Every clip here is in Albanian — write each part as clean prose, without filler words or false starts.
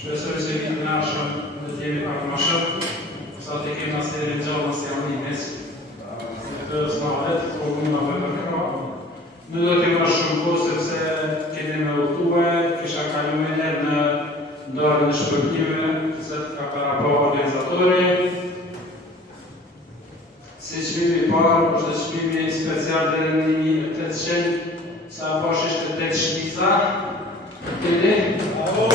Shpresoj se vitin nashëm do të jemi pak më shumë, sa të kemi asë e rinjallë asë janë një mesë. E të snahet, po mund në bëjmë këra. Në do të kemi shumë po, sepse keni me utue, kisha kalumener në ndarë në shpërbnime, se të ka parapro organizatori. Si qmimi parë, është qmimi special dhe në 1800, sa pash ishte 8 shtica. Keni? Bravo!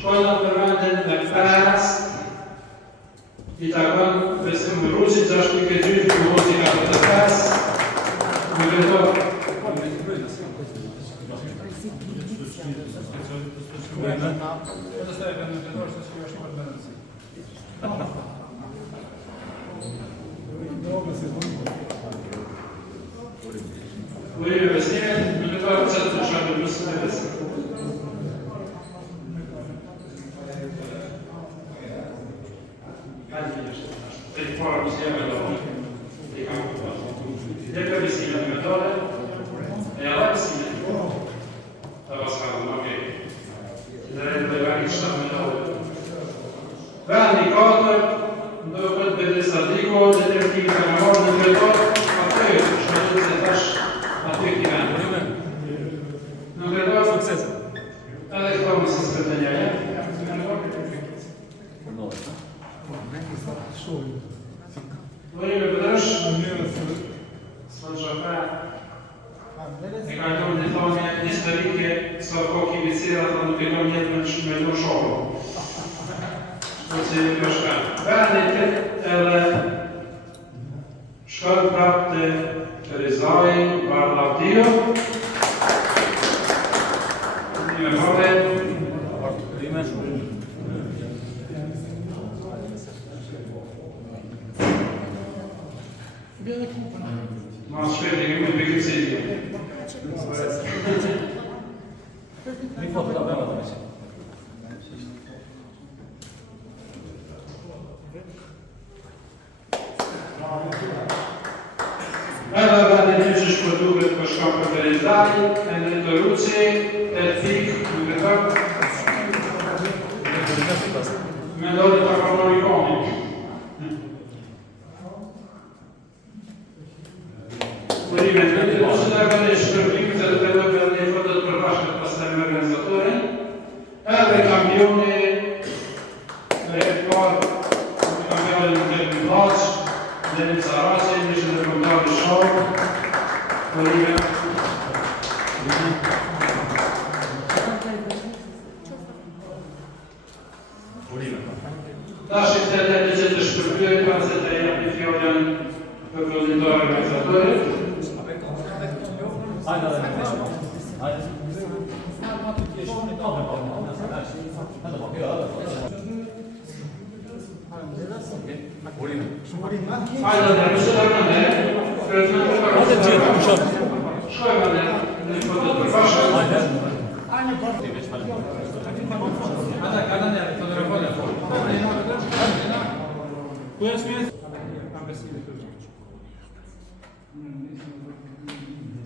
Shkolla përmenden me 5, i takon Vesim Ruçi, 6.2 Ruçi nga 5, më veto. Ujë Vesimet, më veto qëtë të shanë mësë me Vesim.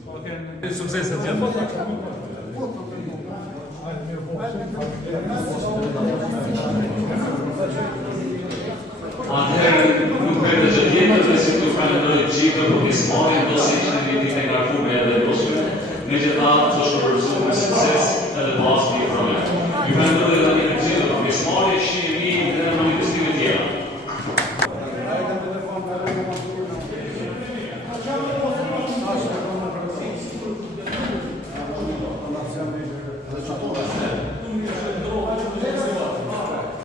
Suksese të gjithë. Andrea